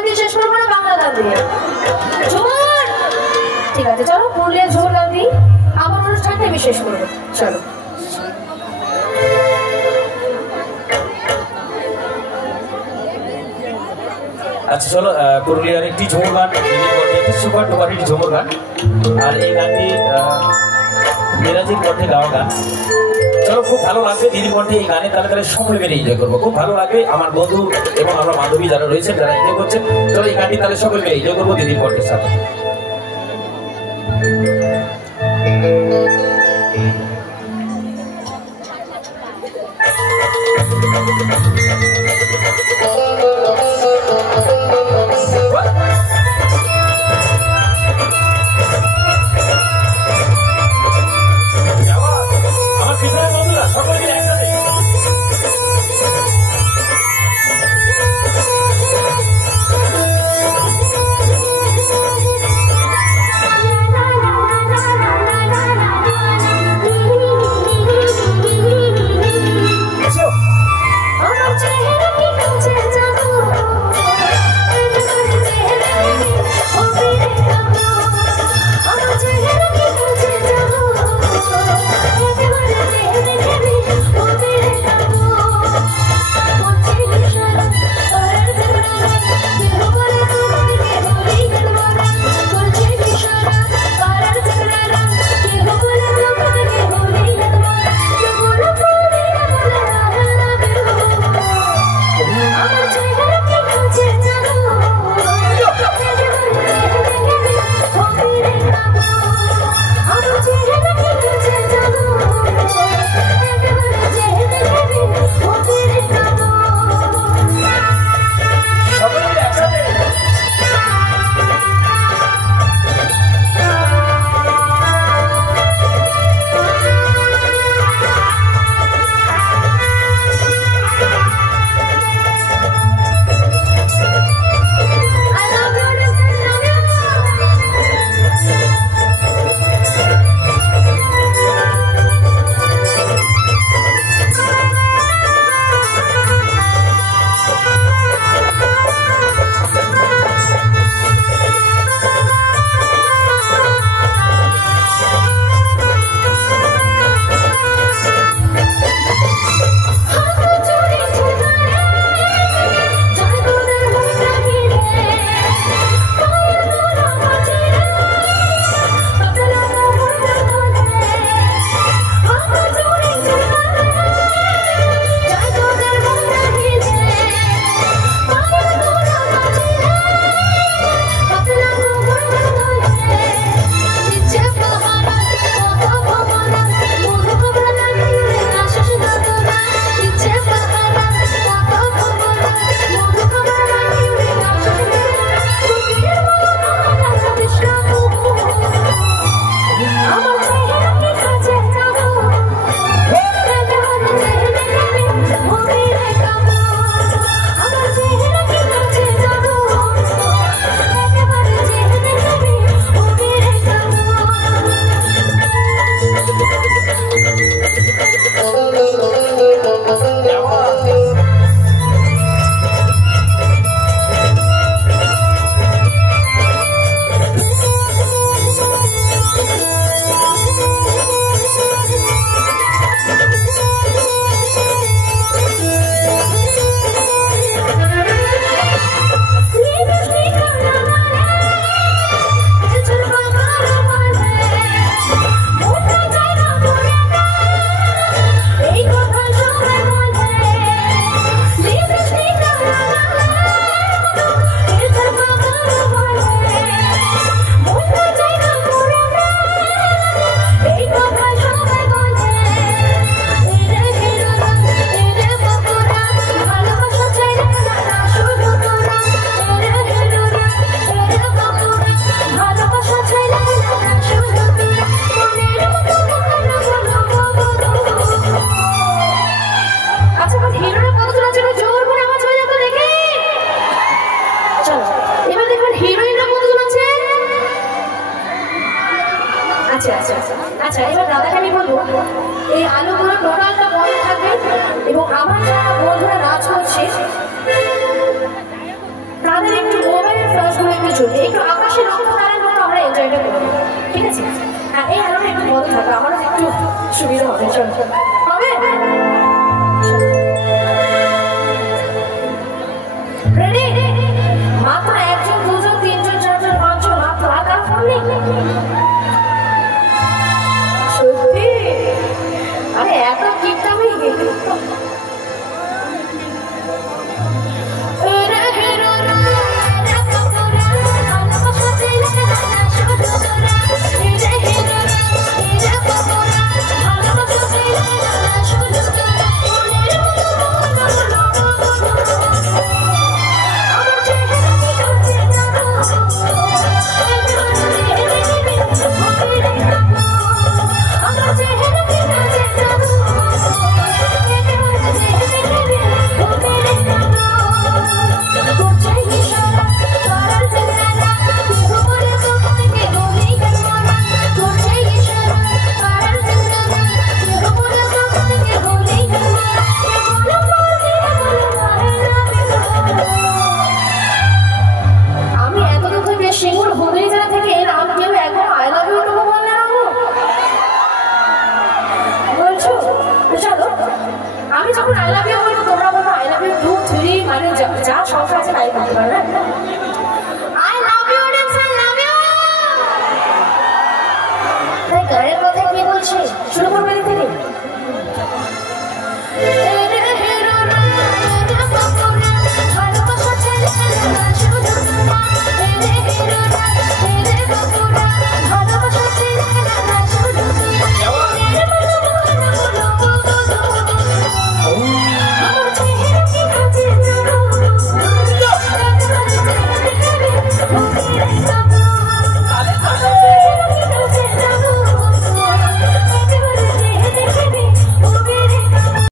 গান দিয়ে শেষ করবো না বাংলা গান দিয়ে? ঝুমুর, ঠিক আছে চলো পুরুলিয়া ঝুমুর গান দিই, আমার অনুষ্ঠানটা আমি শেষ করবো। চলো আচ্ছা চলো পুরুলিয়ার একটি ঝুমুর গান, একটি সুপার ডুপার একটি ঝুমুর গান, আর এই গানটি মেরাজির কণ্ঠে গাওয়া গান। চলো খুব ভালো লাগবে দিদির কণ্ঠে এই গানের তালে তালে সকলে মিলে এনজয় করবো, খুব ভালো লাগবে আমার বন্ধু এবং আমার বান্ধবী যারা রয়েছেন যারা এনজয় করছেন। চলো এই গানটি তাহলে সকলে মিলে এনজয় করবো দিদির কণ্ঠের সাথে। সুবিধা হবে। চলো হবে রেডি? মাত্র একজন, দুজন, তিনজন, চারজন, পাঁচজন, মাত্র আধা ফোন। সত্যি? আরে এত কিপটামি। আমি যখন আই লাভ ইউ বলবো তোমরা বলবো আই লাভ ইউ 2 3, মানে যা সংখ্যা আছে তাই বলতে পারবে। I love you audience, I love you. তাই গানের কথা কি বলছি শুরু করবে?